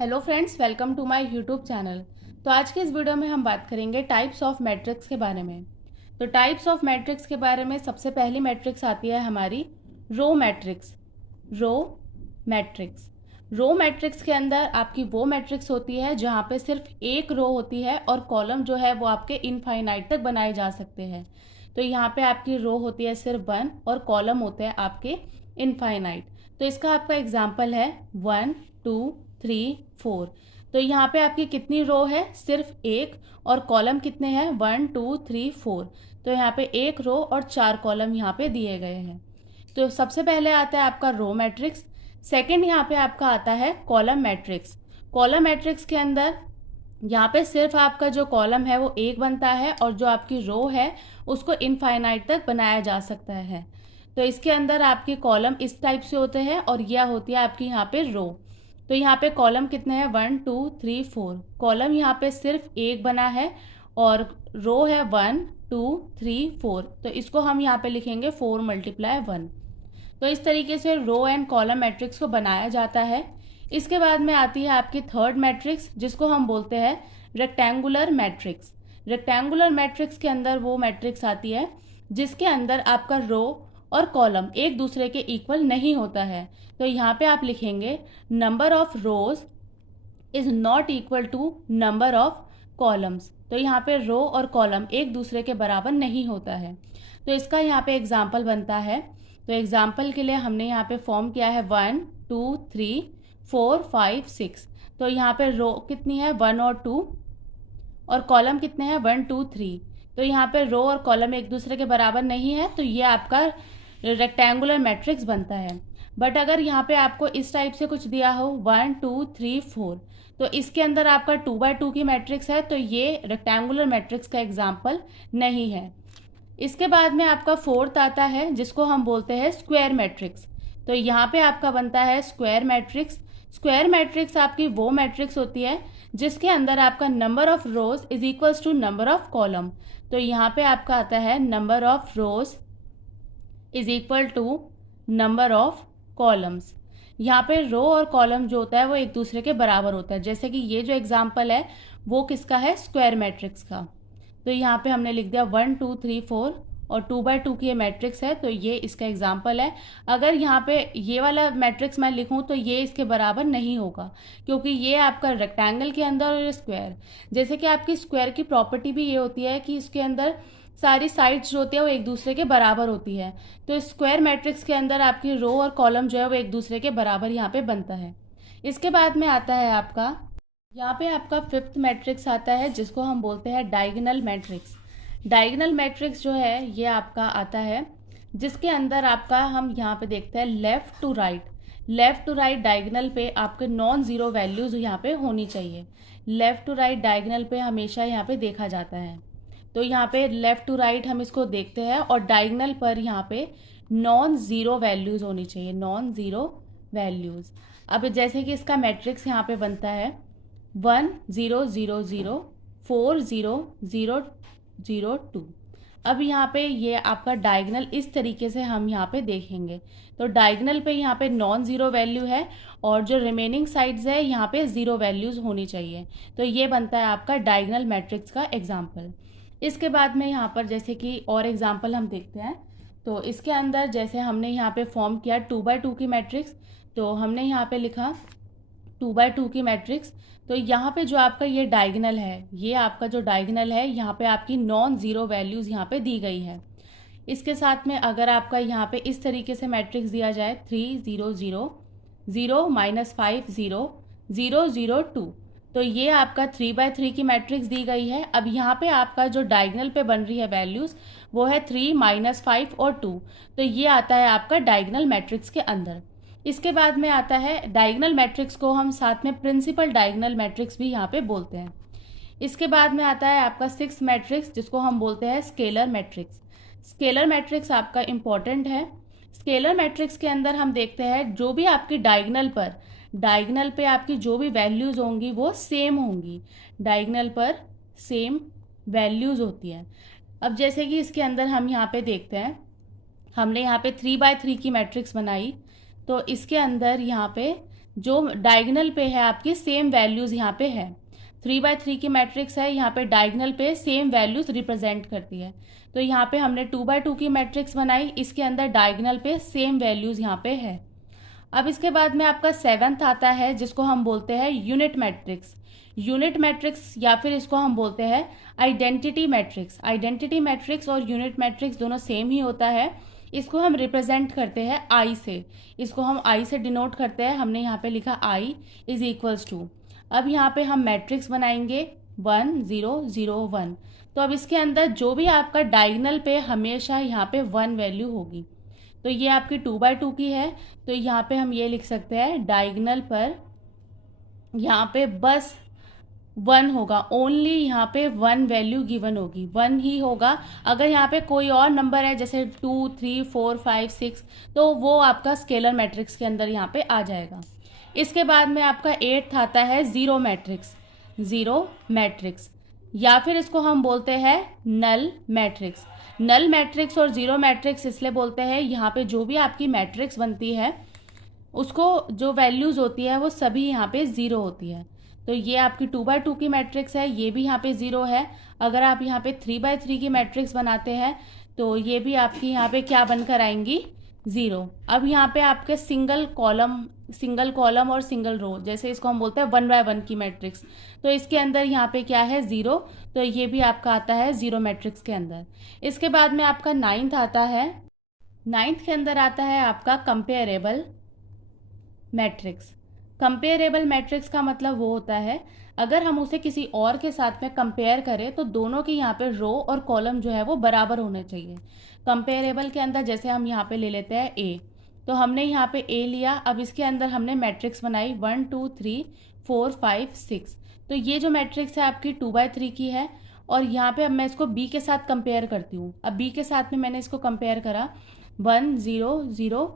Hello friends, welcome to my YouTube channel. तो आज के इस वीडियो में हम बात करेंगे टाइप्स ऑफ मैट्रिक्स के बारे में। तो टाइप्स ऑफ मैट्रिक्स के बारे में सबसे पहली मैट्रिक्स आती है हमारी row matrix. Row matrix row matrix के अंदर आपकी वो मैट्रिक्स होती है जहाँ पे सिर्फ एक रो होती है और कॉलम जो है वो आपके इनफाइनाइट तक बनाए जा सकते हैं। तो यहाँ पे आपकी रो होती है सिर्फ 1 और कॉलम होते हैं आपके इनफाइनाइट। तो इसका आपका एग्जाम्पल है 1 2 3 4। तो यहाँ पे आपकी कितनी रो है? सिर्फ एक। और कॉलम कितने हैं? 1 2 3 4। तो यहाँ पे एक रो और 4 कॉलम यहाँ पे दिए गए हैं। तो सबसे पहले आता है आपका रो मैट्रिक्स। सेकंड यहाँ पे आपका आता है कॉलम मैट्रिक्स। कॉलम मैट्रिक्स के अंदर यहाँ पे सिर्फ आपका जो कॉलम है वो एक बनता है और जो आपकी रो है उसको इनफाइनाइट तक बनाया जा सकता है। तो इसके अंदर आपके कॉलम इस टाइप से होते हैं और यह होती है आपकी यहाँ पे रो। तो यहाँ पे कॉलम कितने हैं? 1 2 3 4। कॉलम यहाँ पे सिर्फ एक बना है और रो है 1 2 3 4। तो इसको हम यहाँ पे लिखेंगे 4 मल्टीप्लाई 1। तो इस तरीके से रो एंड कॉलम मैट्रिक्स को बनाया जाता है। इसके बाद में आती है आपकी थर्ड मैट्रिक्स जिसको हम बोलते हैं रेक्टेंगुलर मैट्रिक्स। रेक्टेंगुलर मैट्रिक्स के अंदर वो मैट्रिक्स आती है जिसके अंदर आपका रो और कॉलम एक दूसरे के इक्वल नहीं होता है। तो यहाँ पे आप लिखेंगे number of rows is not equal to number of columns. तो यहाँ पे रो और कॉलम एक दूसरे के बराबर नहीं होता है। तो इसका यहाँ पे एग्जाम्पल बनता है। तो एग्जाम्पल के लिए हमने यहाँ पे फॉर्म किया है 1 2 3 4 5 6। तो यहाँ पे रो कितनी है? 1 और 2। और कॉलम कितने हैं? 1 2 3। तो यहाँ पे रो और कॉलम एक दूसरे के बराबर नहीं है, तो ये आपका रेक्टेंगुलर मैट्रिक्स बनता है। बट अगर यहाँ पे आपको इस टाइप से कुछ दिया हो 1 2 3 4, तो इसके अंदर आपका 2 बाय 2 की मैट्रिक्स है, तो ये रेक्टेंगुलर मैट्रिक्स का एग्जाम्पल नहीं है। इसके बाद में आपका फोर्थ आता है जिसको हम बोलते हैं स्क्वायर मैट्रिक्स। तो यहाँ पे आपका बनता है स्क्वायर मैट्रिक्स। स्क्वायर मैट्रिक्स आपकी वो मैट्रिक्स होती है जिसके अंदर आपका number of rows is equals to number of column. तो यहाँ पे आपका आता है number of rows is equal to number of columns. यहाँ पे रो और कॉलम जो होता है वो एक दूसरे के बराबर होता है। जैसे कि ये जो एग्जाम्पल है वो किसका है? स्क्वायर मैट्रिक्स का। तो यहाँ पे हमने लिख दिया 1 2 3 4 और 2 बाय 2 की ये मैट्रिक्स है, तो ये इसका एग्जाम्पल है। अगर यहाँ पे ये वाला मैट्रिक्स मैं लिखूँ तो ये इसके बराबर नहीं होगा क्योंकि ये आपका रेक्टेंगल के अंदर और स्क्वायर, जैसे कि आपकी स्क्वायर की प्रॉपर्टी भी ये होती है कि इसके अंदर सारी साइड्स जो होती है वो एक दूसरे के बराबर होती है। तो स्क्वायर मैट्रिक्स के अंदर आपकी रो और कॉलम जो है वो एक दूसरे के बराबर यहाँ पे बनता है। इसके बाद में आता है आपका यहाँ पे आपका फिफ्थ मैट्रिक्स आता है जिसको हम बोलते हैं डायगोनल मैट्रिक्स। डायगोनल मैट्रिक्स जो है ये आपका आता है जिसके अंदर आपका हम यहाँ पे देखते हैं left to right. Left to right diagonal पे आपके नॉन जीरो वैल्यूज यहाँ पे होनी चाहिए। लेफ्ट टू राइट डायगोनल पे हमेशा यहाँ पे देखा जाता है। तो यहाँ पे लेफ्ट टू राइट हम इसको देखते हैं और डायगोनल पर यहाँ पे नॉन जीरो वैल्यूज होनी चाहिए, नॉन जीरो वैल्यूज। अब जैसे कि इसका मैट्रिक्स यहाँ पे बनता है 1 0 0 0 4 0 0 0 2। अब यहाँ पे ये आपका डायगोनल इस तरीके से हम यहाँ पे देखेंगे। तो डायगोनल पे यहाँ पे नॉन जीरो वैल्यू है और जो रिमेनिंग साइड्स है यहाँ पे जीरो वैल्यूज होनी चाहिए। तो ये बनता है आपका डायगोनल मैट्रिक्स का एग्जाम्पल। इसके बाद में यहाँ पर जैसे कि और एग्जाम्पल हम देखते हैं। तो इसके अंदर जैसे हमने यहाँ पे फॉर्म किया 2 बाय 2 की मैट्रिक्स। तो हमने यहाँ पे लिखा 2 बाय 2 की मैट्रिक्स। तो यहाँ पे जो आपका ये डायगोनल है, ये आपका जो डायगोनल है यहाँ पे आपकी नॉन जीरो वैल्यूज यहाँ पे दी गई है। इसके साथ में अगर आपका यहाँ पे इस तरीके से मैट्रिक्स दिया जाए 3 0 0 0 -5 0 0 0 2, तो ये आपका 3 बाय 3 की मैट्रिक्स दी गई है। अब यहाँ पे आपका जो डायगोनल पे बन रही है वैल्यूज वो है 3 -5 और 2। तो ये आता है आपका डायगोनल मैट्रिक्स के अंदर। इसके बाद में आता है डायगोनल मैट्रिक्स को हम साथ में प्रिंसिपल डायगोनल मैट्रिक्स भी यहाँ पे बोलते हैं। इसके बाद में आता है आपका सिक्स मैट्रिक्स जिसको हम बोलते हैं स्केलर मैट्रिक्स। स्केलर मैट्रिक्स आपका इम्पॉर्टेंट है। स्केलर मैट्रिक्स के अंदर हम देखते हैं जो भी आपकी डायगोनल पे आपकी जो भी वैल्यूज होंगी वो सेम होंगी। डायगोनल पर सेम वैल्यूज होती है। अब जैसे कि इसके अंदर हम यहाँ पे देखते हैं, हमने यहाँ पे 3 बाय 3 की मैट्रिक्स बनाई। तो इसके अंदर यहाँ पे जो डायगोनल पे है आपकी सेम वैल्यूज़ यहाँ पे है। 3/3 की मैट्रिक्स है, यहाँ पे डायगोनल पे सेम वैल्यूज रिप्रेजेंट करती है। तो यहाँ पे हमने 2/2 की मैट्रिक्स बनाई, इसके अंदर डायगोनल पे सेम वैल्यूज यहाँ पे है। अब इसके बाद में आपका 7th आता है जिसको हम बोलते हैं यूनिट मैट्रिक्स। यूनिट मैट्रिक्स या फिर इसको हम बोलते हैं आइडेंटिटी मैट्रिक्स। आइडेंटिटी मैट्रिक्स और यूनिट मैट्रिक्स दोनों सेम ही होता है। इसको हम रिप्रेजेंट करते हैं आई से, इसको हम आई से डिनोट करते हैं। हमने यहाँ पे लिखा आई इज इक्वल्स टू, अब यहाँ पे हम मैट्रिक्स बनाएंगे 1 0 0 1। तो अब इसके अंदर जो भी आपका डायगोनल पे हमेशा यहाँ पे 1 वैल्यू होगी। तो ये आपकी 2/2 की है, तो यहाँ पे हम ये लिख सकते हैं डायगोनल पर यहाँ पे बस 1 होगा, ओनली यहाँ पे 1 वैल्यू गिवन होगी, 1 ही होगा। अगर यहाँ पे कोई और नंबर है जैसे 2 3 4 5 6 तो वो आपका स्केलर मैट्रिक्स के अंदर यहाँ पे आ जाएगा। इसके बाद में आपका 8th आता है ज़ीरो मैट्रिक्स। ज़ीरो मैट्रिक्स या फिर इसको हम बोलते हैं नल मैट्रिक्स। नल मैट्रिक्स और ज़ीरो मैट्रिक्स इसलिए बोलते हैं, यहाँ पे जो भी आपकी मैट्रिक्स बनती है उसको जो वैल्यूज़ होती है वो सभी यहाँ पे ज़ीरो होती है। तो ये आपकी 2/2 की मैट्रिक्स है, ये भी यहाँ पे ज़ीरो है। अगर आप यहाँ पे 3/3 की मैट्रिक्स बनाते हैं तो ये भी आपकी यहाँ पे क्या बनकर आएंगी, ज़ीरो। अब यहाँ पे आपके सिंगल कॉलम और सिंगल रो, जैसे इसको हम बोलते हैं 1/1 की मैट्रिक्स, तो इसके अंदर यहाँ पे क्या है, ज़ीरो। तो ये भी आपका आता है ज़ीरो मैट्रिक्स के अंदर। इसके बाद में आपका 9th आता है। 9th के अंदर आता है आपका कंपेरेबल मैट्रिक्स। कंपेरेबल मैट्रिक्स का मतलब वो होता है अगर हम उसे किसी और के साथ में कंपेयर करें तो दोनों के यहाँ पे रो और कॉलम जो है वो बराबर होने चाहिए। कंपेरेबल के अंदर जैसे हम यहाँ पे ले लेते हैं ए, तो हमने यहाँ पे ए लिया, अब इसके अंदर हमने मैट्रिक्स बनाई 1 2 3 4 5 6। तो ये जो मैट्रिक्स है आपकी 2/3 की है। और यहाँ पे अब मैं इसको बी के साथ कंपेयर करती हूँ। अब बी के साथ में मैंने इसको कंपेयर करा 1 0 0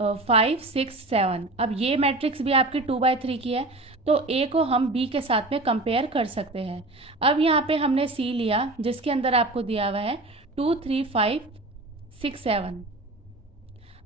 5 6 7। अब ये मैट्रिक्स भी आपकी 2/3 की है, तो ए को हम बी के साथ में कंपेयर कर सकते हैं। अब यहाँ पे हमने सी लिया जिसके अंदर आपको दिया हुआ है 2 3 5 6 7।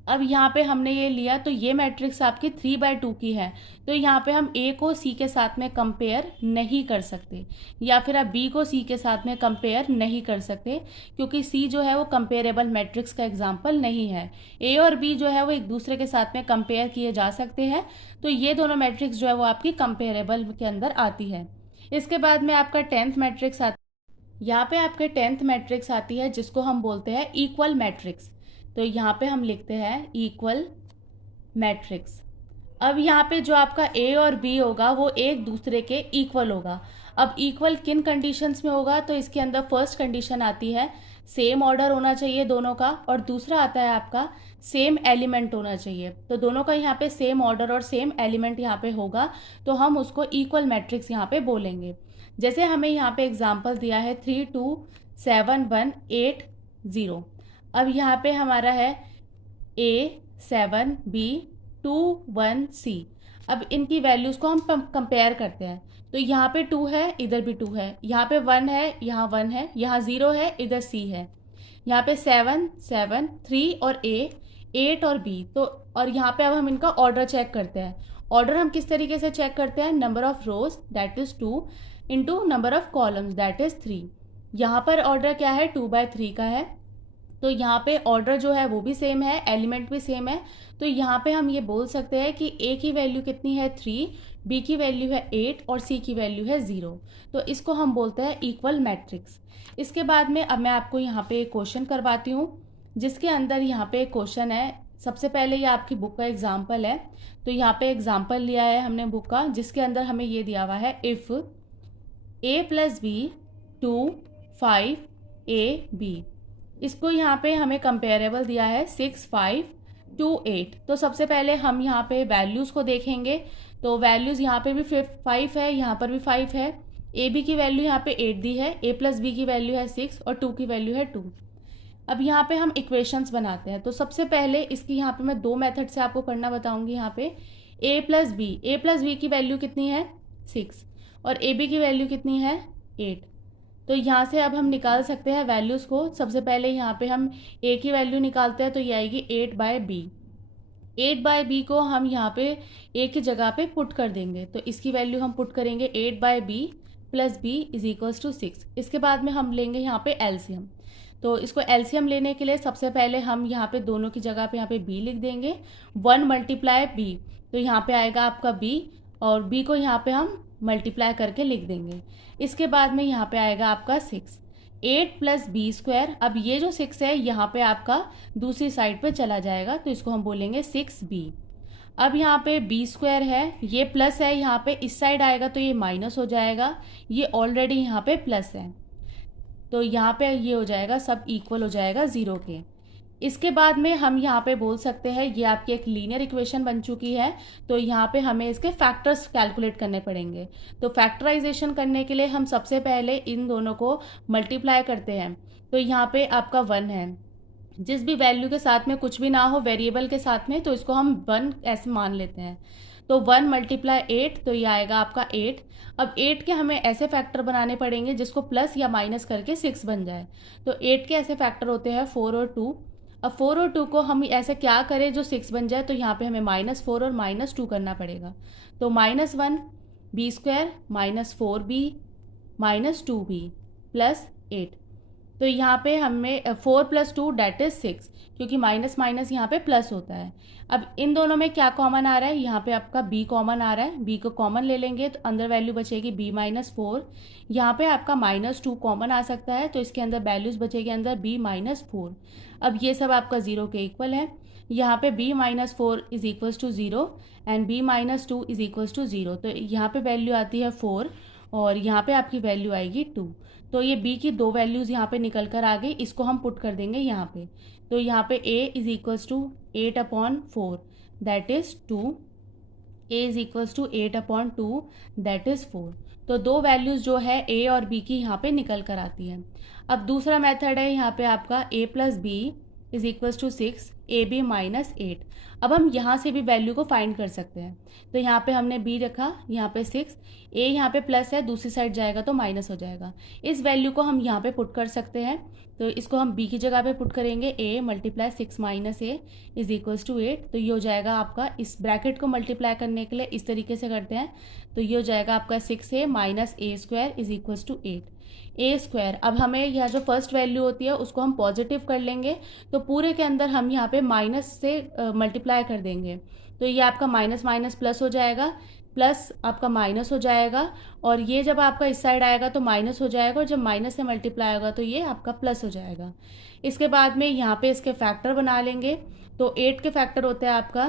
अब यहाँ पे हमने ये लिया तो ये मैट्रिक्स आपकी 3/2 की है, तो यहाँ पे हम ए को सी के साथ में कंपेयर नहीं कर सकते, या फिर आप बी को सी के साथ में कंपेयर नहीं कर सकते, क्योंकि सी जो है वो कंपेरेबल मैट्रिक्स का एग्जाम्पल नहीं है। ए और बी जो है वो एक दूसरे के साथ में कंपेयर किए जा सकते हैं, तो ये दोनों मैट्रिक्स जो है वो आपकी कंपेरेबल के अंदर आती है। इसके बाद में आपका 10th मैट्रिक्स आता है। यहाँ पे आपके 10th मैट्रिक्स आती है जिसको हम बोलते हैं इक्वल मैट्रिक्स। तो यहाँ पे हम लिखते हैं इक्वल मैट्रिक्स। अब यहाँ पे जो आपका ए और बी होगा वो एक दूसरे के इक्वल होगा। अब इक्वल किन कंडीशंस में होगा, तो इसके अंदर फर्स्ट कंडीशन आती है सेम ऑर्डर होना चाहिए दोनों का, और दूसरा आता है आपका सेम एलिमेंट होना चाहिए। तो दोनों का यहाँ पे सेम ऑर्डर और सेम एलिमेंट यहाँ पे होगा तो हम उसको इक्वल मैट्रिक्स यहाँ पे बोलेंगे। जैसे हमें यहाँ पे एग्जाम्पल दिया है 3 2 7 1 8 0। अब यहाँ पे हमारा है A 7 B 2 1 C। अब इनकी वैल्यूज़ को हम कंपेयर करते हैं, तो यहाँ पे 2 है, इधर भी 2 है, यहाँ पे 1 है, यहाँ 1 है, यहाँ 0 है, इधर C है, यहाँ पे 7 7 3 और A 8 और B। तो और यहाँ पे अब हम इनका ऑर्डर चेक करते हैं। ऑर्डर हम किस तरीके से चेक करते हैं, number of rose that is 2 into number of columns that is 3। यहाँ पर ऑर्डर क्या है, 2/3 का है, तो यहाँ पे ऑर्डर जो है वो भी सेम है, एलिमेंट भी सेम है। तो यहाँ पे हम ये बोल सकते हैं कि ए की वैल्यू कितनी है 3, बी की वैल्यू है 8 और सी की वैल्यू है 0। तो इसको हम बोलते हैं इक्वल मैट्रिक्स। इसके बाद में अब मैं आपको यहाँ पे एक क्वेश्चन करवाती हूँ जिसके अंदर यहाँ पे एक क्वेश्चन है। सबसे पहले ये आपकी बुक का एग्जाम्पल है, तो यहाँ पे एग्जाम्पल लिया है हमने बुक का, जिसके अंदर हमें ये दिया हुआ है इफ़ a + b 2 5 ab। इसको यहाँ पे हमें कंपेरेबल दिया है 6 5 2 8। तो सबसे पहले हम यहाँ पे वैल्यूज़ को देखेंगे, तो वैल्यूज़ यहाँ पे भी 5 है, यहाँ पर भी 5 है। ए बी की वैल्यू यहाँ पे 8 दी है, a + b की वैल्यू है 6 और 2 की वैल्यू है 2। अब यहाँ पे हम इक्वेशंस बनाते हैं। तो सबसे पहले इसकी यहाँ पे मैं 2 मेथड से आपको करना बताऊँगी। यहाँ पे a + b की वैल्यू कितनी है 6 और ए बी की वैल्यू कितनी है 8। तो यहाँ से अब हम निकाल सकते हैं वैल्यूज़ को। सबसे पहले यहाँ पे हम a की वैल्यू निकालते हैं, तो ये आएगी 8/b। 8/b को हम यहाँ पे a की जगह पे पुट कर देंगे, तो इसकी वैल्यू हम पुट करेंगे 8/b plus b is equals to 6। इसके बाद में हम लेंगे यहाँ पे एलसीएम। तो इसको एलसीएम लेने के लिए सबसे पहले हम यहाँ पे दोनों की जगह पे यहाँ पे b लिख देंगे। 1 मल्टीप्लाई b, तो यहाँ पे आएगा आपका b, और b को यहाँ पे हम मल्टीप्लाई करके लिख देंगे। इसके बाद में यहाँ पे आएगा आपका 6। 8 प्लस बी स्क्वायर, अब ये जो 6 है यहाँ पे आपका दूसरी साइड पे चला जाएगा, तो इसको हम बोलेंगे 6b। अब यहाँ पे बी स्क्वायर है, ये प्लस है, यहाँ पे इस साइड आएगा तो ये माइनस हो जाएगा, ये ऑलरेडी यहाँ पे प्लस है, तो यहाँ पे ये हो जाएगा, सब इक्वल हो जाएगा 0 के। इसके बाद में हम यहाँ पे बोल सकते हैं ये आपकी एक लीनियर इक्वेशन बन चुकी है, तो यहाँ पे हमें इसके फैक्टर्स कैलकुलेट करने पड़ेंगे। तो फैक्टराइजेशन करने के लिए हम सबसे पहले इन दोनों को मल्टीप्लाई करते हैं। तो यहाँ पे आपका 1 है, जिस भी वैल्यू के साथ में कुछ भी ना हो वेरिएबल के साथ में, तो इसको हम 1 ऐसे मान लेते हैं। तो 1 मल्टीप्लाई 8, तो ये आएगा आपका 8। अब 8 के हमें ऐसे फैक्टर बनाने पड़ेंगे जिसको प्लस या माइनस करके 6 बन जाए। तो 8 के ऐसे फैक्टर होते हैं 4 और 2। अब 4 और 2 को हम ऐसे क्या करें जो 6 बन जाए, तो यहाँ पे हमें -4 और -2 करना पड़ेगा। तो -1 B square -4b -2b plus 8। तो यहाँ पे हमें 4 + 2 दैट इज 6, क्योंकि माइनस माइनस यहाँ पे प्लस होता है। अब इन दोनों में क्या कॉमन आ रहा है, यहाँ पे आपका b कॉमन आ रहा है, b को कॉमन ले लेंगे तो अंदर वैल्यू बचेगी b -4। यहाँ पे आपका -2 कॉमन आ सकता है, तो इसके अंदर वैल्यूज बचेगी अंदर b -4। अब ये सब आपका 0 के इक्वल है। यहाँ पे b -4 is equals to 0 and b -2 is equals to 0। तो यहाँ पे वैल्यू आती है 4 और यहाँ पे आपकी वैल्यू आएगी 2। तो ये b की दो वैल्यूज़ यहाँ पे निकल कर आ गई, इसको हम पुट कर देंगे यहाँ पे। तो यहाँ पे a is equals to 8/4 that is 2, a is equals to 8/2 that is 4। तो दो वैल्यूज़ जो है a और b की यहाँ पे निकल कर आती है। अब दूसरा मेथड है यहाँ पे आपका a + b is equals to 6 ab -8। अब हम यहाँ से भी वैल्यू को फाइंड कर सकते हैं। तो यहाँ पे हमने b रखा, यहाँ पे 6, a यहाँ पे प्लस है, दूसरी साइड जाएगा तो माइनस हो जाएगा। इस वैल्यू को हम यहाँ पे पुट कर सकते हैं, तो इसको हम b की जगह पे पुट करेंगे। a × 6 - a is equals to 8। तो ये हो जाएगा आपका, इस ब्रैकेट को मल्टीप्लाई करने के लिए इस तरीके से करते हैं, तो ये हो जाएगा आपका 6a - a² is equals to 8 a²। अब हमें यह जो फर्स्ट वैल्यू होती है उसको हम पॉजिटिव कर लेंगे, तो पूरे के अंदर हम यहाँ पे माइनस से मल्टीप्लाई कर देंगे, तो ये आपका माइनस माइनस प्लस हो जाएगा, प्लस आपका माइनस हो जाएगा, और ये जब आपका इस साइड आएगा तो माइनस हो जाएगा, और जब माइनस से मल्टीप्लाई होगा तो ये आपका प्लस हो जाएगा। इसके बाद में यहाँ पे इसके फैक्टर बना लेंगे। तो 8 के फैक्टर होते हैं आपका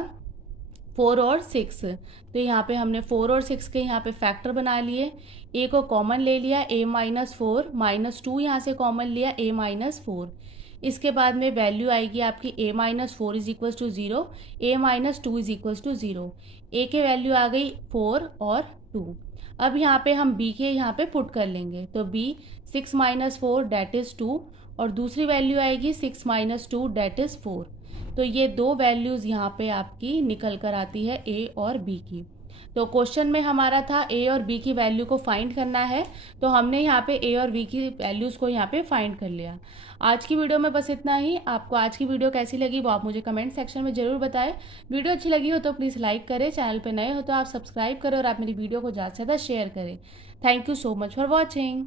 4 और 6। तो यहाँ पे हमने 4 और 6 के यहाँ पे फैक्टर बना लिए। a को कॉमन ले लिया, a -4 -2 यहाँ से कॉमन लिया, a -4। इसके बाद में वैल्यू आएगी आपकी a -4 is equals to 0, a -2 is equals to 0। a के वैल्यू आ गई 4 और 2। अब यहाँ पे हम b के यहाँ पे पुट कर लेंगे, तो b 6 - 4 दैट इज़ 2, और दूसरी वैल्यू आएगी 6 - 2 दैट इज़ 4। तो ये दो वैल्यूज़ यहाँ पे आपकी निकल कर आती है a और b की। तो क्वेश्चन में हमारा था a और b की वैल्यू को फाइंड करना है, तो हमने यहाँ पे a और b की वैल्यूज़ को यहाँ पे फाइंड कर लिया। आज की वीडियो में बस इतना ही। आपको आज की वीडियो कैसी लगी वो आप मुझे कमेंट सेक्शन में ज़रूर बताएं। वीडियो अच्छी लगी हो तो प्लीज़ लाइक करें, चैनल पे नए हो तो आप सब्सक्राइब करें, और आप मेरी वीडियो को ज़्यादा से ज़्यादा शेयर करें। Thank you so much for watching.